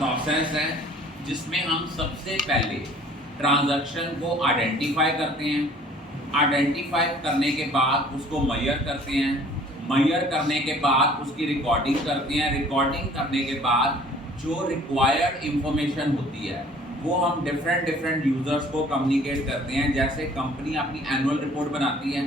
Process है जिसमें हम सबसे पहले ट्रांजैक्शन को आइडेंटिफाई करते हैं। आइडेंटिफाई करने के बाद उसको मेजर करते हैं। मेजर करने के बाद उसकी रिकॉर्डिंग करते हैं। रिकॉर्डिंग करने के बाद जो रिक्वायर्ड इंफॉर्मेशन होती है वो हम डिफरेंट यूज़र्स को कम्युनिकेट करते हैं। जैसे कंपनी अपनी एनुअल रिपोर्ट बनाती है।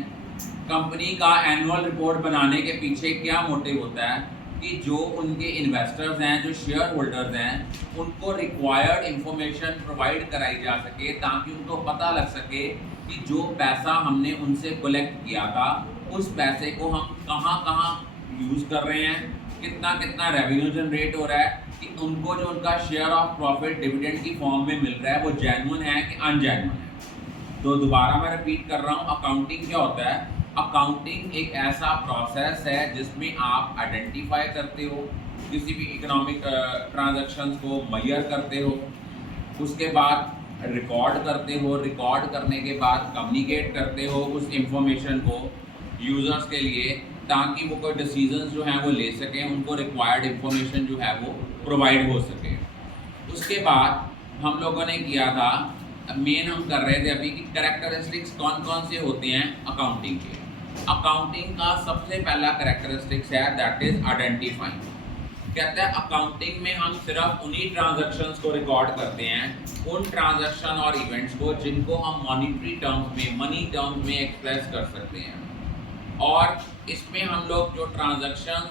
कंपनी का एनुअल रिपोर्ट बनाने के पीछे क्या मोटिव होता है कि जो उनके इन्वेस्टर्स हैं, जो शेयर होल्डर्स हैं, उनको रिक्वायर्ड इंफॉर्मेशन प्रोवाइड कराई जा सके ताकि उनको पता लग सके कि जो पैसा हमने उनसे कलेक्ट किया था उस पैसे को हम कहाँ कहाँ यूज़ कर रहे हैं, कितना कितना रेवेन्यू जनरेट हो रहा है, कि उनको जो उनका शेयर ऑफ प्रॉफिट डिविडेंड की फॉर्म में मिल रहा है वो जेन्युइन है कि अनजेन्युइन है। तो दोबारा मैं रिपीट कर रहा हूँ, अकाउंटिंग क्या होता है? अकाउंटिंग एक ऐसा प्रोसेस है जिसमें आप आइडेंटिफाई करते हो किसी भी इकोनॉमिक ट्रांजैक्शंस को, मेजर करते हो, उसके बाद रिकॉर्ड करते हो, रिकॉर्ड करने के बाद कम्युनिकेट करते हो उस इंफॉर्मेशन को यूज़र्स के लिए ताकि वो कोई डिसीजंस जो हैं वो ले सकें, उनको रिक्वायर्ड इंफॉर्मेशन जो है वो प्रोवाइड हो सके। उसके बाद हम लोगों ने किया था, मेन हम कर रहे थे अभी कि कैरेक्टरिस्टिक्स कौन कौन से होते हैं अकाउंटिंग के। अकाउंटिंग का सबसे पहला कैरेक्टरिस्टिक्स है दैट इज आइडेंटिफाइंग। कहते हैं अकाउंटिंग में हम सिर्फ उन्हीं ट्रांजैक्शंस को रिकॉर्ड करते हैं, उन ट्रांजैक्शन और इवेंट्स को जिनको हम मॉनिटरी टर्म्स में, मनी टर्म्स में एक्सप्रेस कर सकते हैं। और इसमें हम लोग जो ट्रांजैक्शन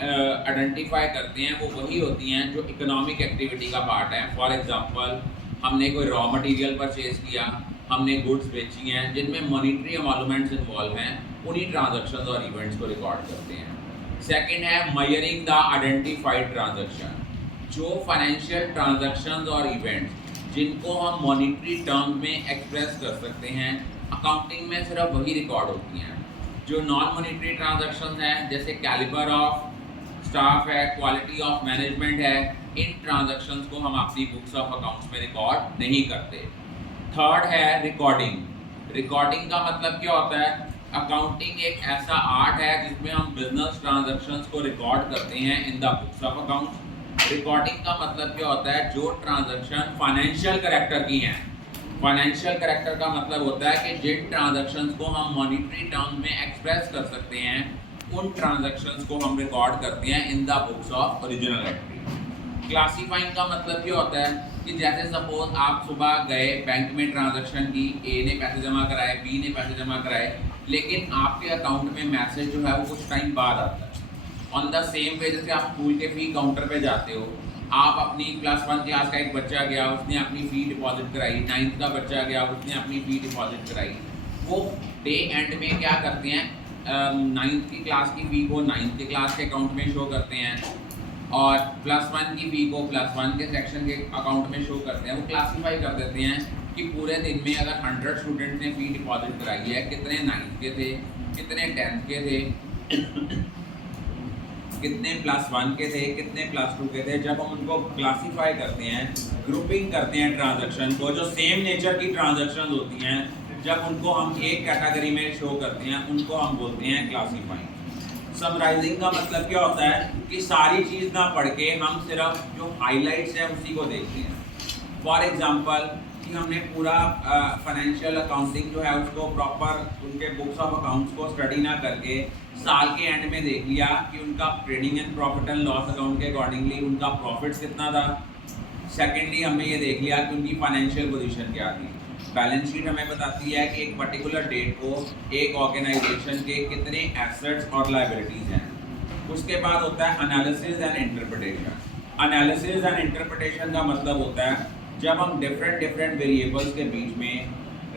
आइडेंटिफाई करते हैं वो वही होती हैं जो इकोनॉमिक एक्टिविटी का पार्ट है। फॉर एग्जांपल, हमने कोई रॉ मटेरियल परचेज किया, हमने गुड्स बेची हैं जिनमें मॉनिटरी एमॉल्यूमेंट्स इन्वॉल्व हैं, उन्हीं ट्रांजैक्शंस और इवेंट्स को रिकॉर्ड करते हैं। सेकंड है मेजरिंग द आइडेंटिफाइड ट्रांजैक्शन। जो फाइनेंशियल ट्रांजैक्शंस और इवेंट्स जिनको हम मॉनिटरी टर्म्स में एक्सप्रेस कर सकते हैं, अकाउंटिंग में सिर्फ वही रिकॉर्ड होती हैं। जो नॉन मॉनिटरी ट्रांजैक्शंस हैं जैसे कैलिबर ऑफ स्टाफ है, क्वालिटी ऑफ मैनेजमेंट है, इन ट्रांजैक्शंस को हम अपनी बुक्स ऑफ अकाउंट्स में रिकॉर्ड नहीं करते। थर्ड है रिकॉर्डिंग। रिकॉर्डिंग का मतलब क्या होता है? अकाउंटिंग एक ऐसा आर्ट है जिसमें हम बिजनेस ट्रांजैक्शंस को रिकॉर्ड करते हैं in the books of accounts. Recording का मतलब क्या होता है? जो ट्रांजैक्शन फाइनेंशियल कैरेक्टर की हैं। फाइनेंशियल कैरेक्टर का मतलब होता है कि जिन ट्रांजैक्शंस को हम मॉनिटरी टर्म्स में एक्सप्रेस कर सकते हैं उन ट्रांजैक्शंस को हम रिकॉर्ड करते हैं in the books of original entry. Classifying का मतलब क्या होता है कि जैसे सपोज आप सुबह गए बैंक में, ट्रांजैक्शन की, ए ने पैसे जमा कराए, बी ने पैसे जमा कराए, लेकिन आपके अकाउंट में मैसेज जो है वो कुछ टाइम बाद आता है। ऑन द सेम वे जैसे आप स्कूल के फी काउंटर पे जाते हो, आप अपनी क्लास 1 क्लास का एक बच्चा गया, उसने अपनी फ़ी डिपॉजिट कराई, 9th का बच्चा गया, उसने अपनी फ़ी डिपॉजिट कराई। वो डे एंड में क्या करते हैं, 9th की क्लास की फ़ी को 9th के क्लास के अकाउंट में शो करते हैं और +1 की फ़ी को +1 के सेक्शन के अकाउंट में शो करते हैं। वो क्लासीफाई कर देते हैं कि पूरे दिन में अगर 100 स्टूडेंट्स ने फ़ी डिपॉजिट कराई है, कितने 9th के थे, कितने 10th के थे, कितने +1 के थे, कितने +2 के थे। जब हम उनको क्लासीफाई करते हैं, ग्रुपिंग करते हैं ट्रांजैक्शन को, जो सेम नेचर की ट्रांजैक्शन होती हैं, जब उनको हम एक कैटेगरी में शो करते हैं उनको हम बोलते हैं क्लासीफाइंग। समराइजिंग का मतलब क्या होता है कि सारी चीज़ ना पढ़ के हम सिर्फ जो हाइलाइट्स हैं उसी को देखते हैं। फॉर एग्जांपल कि हमने पूरा फाइनेंशियल अकाउंटिंग जो है उसको प्रॉपर उनके बुक्स ऑफ अकाउंट्स को स्टडी ना करके साल के एंड में देख लिया कि उनका trading and profit and loss account के अकॉर्डिंगली उनका प्रॉफिट्स कितना था। सेकेंडली हमने ये देख लिया कि उनकी फाइनेंशियल पोजीशन क्या थी। बैलेंस शीट हमें बताती है कि एक पर्टिकुलर डेट को एक ऑर्गेनाइजेशन के कितने एसेट्स और लायबिलिटीज़ हैं। उसके बाद होता है analysis and interpretation. Analysis and interpretation का मतलब होता है जब हम डिफरेंट वेरिएबल्स के बीच में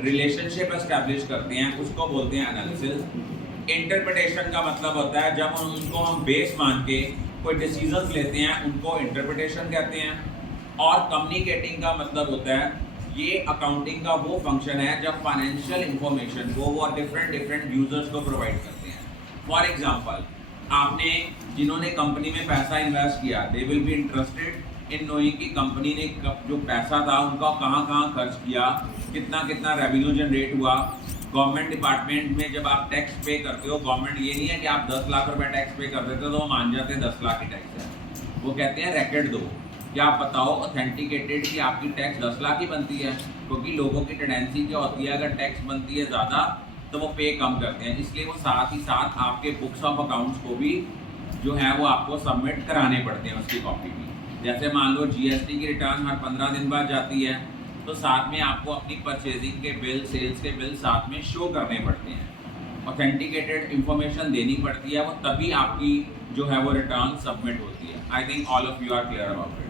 रिलेशनशिप एस्टैब्लिश करते हैं उसको बोलते हैं एनालिसिस। इंटरप्रिटेशन का मतलब होता है जब हम उनको बेस मान के कोई डिसीजंस लेते हैं उनको इंटरप्रिटेशन कहते हैं। और कम्युनिकेटिंग का मतलब होता है ये अकाउंटिंग का वो फंक्शन है जब फाइनेंशियल इंफॉर्मेशन को वो डिफरेंट यूजर्स को प्रोवाइड करते हैं। फॉर एग्जांपल, आपने जिन्होंने कंपनी में पैसा इन्वेस्ट किया, they will be interested in knowing कि कंपनी ने जो पैसा था उनका कहाँ कहाँ खर्च किया, कितना कितना रेवेन्यू जनरेट हुआ। गवर्नमेंट डिपार्टमेंट में जब आप टैक्स पे करते हो, गवर्नमेंट ये नहीं है कि आप 10 लाख रुपए टैक्स पे कर देते हो तो वो मान जाते हैं 10 लाख की टैक्स है। वो कहते हैं रैकेट दो, क्या आप बताओ ऑथेंटिकेटेड कि आपकी टैक्स 10 लाख ही बनती है? क्योंकि लोगों की टेंडेंसी क्या होती है, अगर टैक्स बनती है ज़्यादा तो वो पे कम करते हैं, इसलिए वो साथ ही साथ आपके बुक्स ऑफ अकाउंट्स को भी जो है वो आपको सबमिट कराने पड़ते हैं उसकी कॉपी भी। जैसे मान लो जीएसटी की रिटर्न हर 15 दिन बाद जाती है, तो साथ में आपको अपनी परचेजिंग के बिल, सेल्स के बिल साथ में शो करने पड़ते हैं। ऑथेंटिकेटेड इंफॉर्मेशन देनी पड़ती है, वो तभी आपकी जो है वो रिटर्न सबमिट होती है। I think all of you are clear about it.